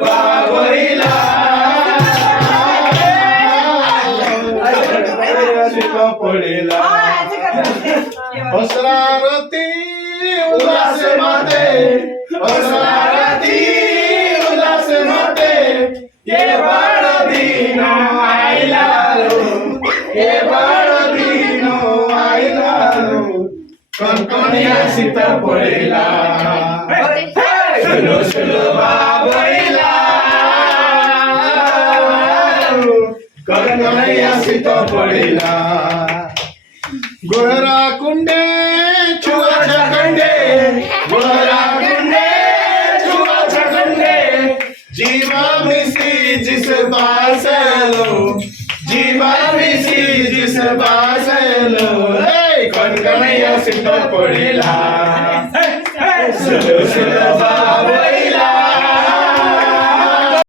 बाबईला पडेला असरारती उल्लास माते असरारती उल्लास माते ये बाळ दिनो आईला ये बाळ दिनो आईला कणकणिया सीत पडेला सुलो सुलो बाबईला कणकणिया सीत पडेला गोरा कुंडे छुआ छकंडे गोरा कुंडे छुआ छकंडे जीवा मिसी जिस बासलो जीवा मिसी जिस बासलो कणकणिया सीत पडेला सुलो सुलो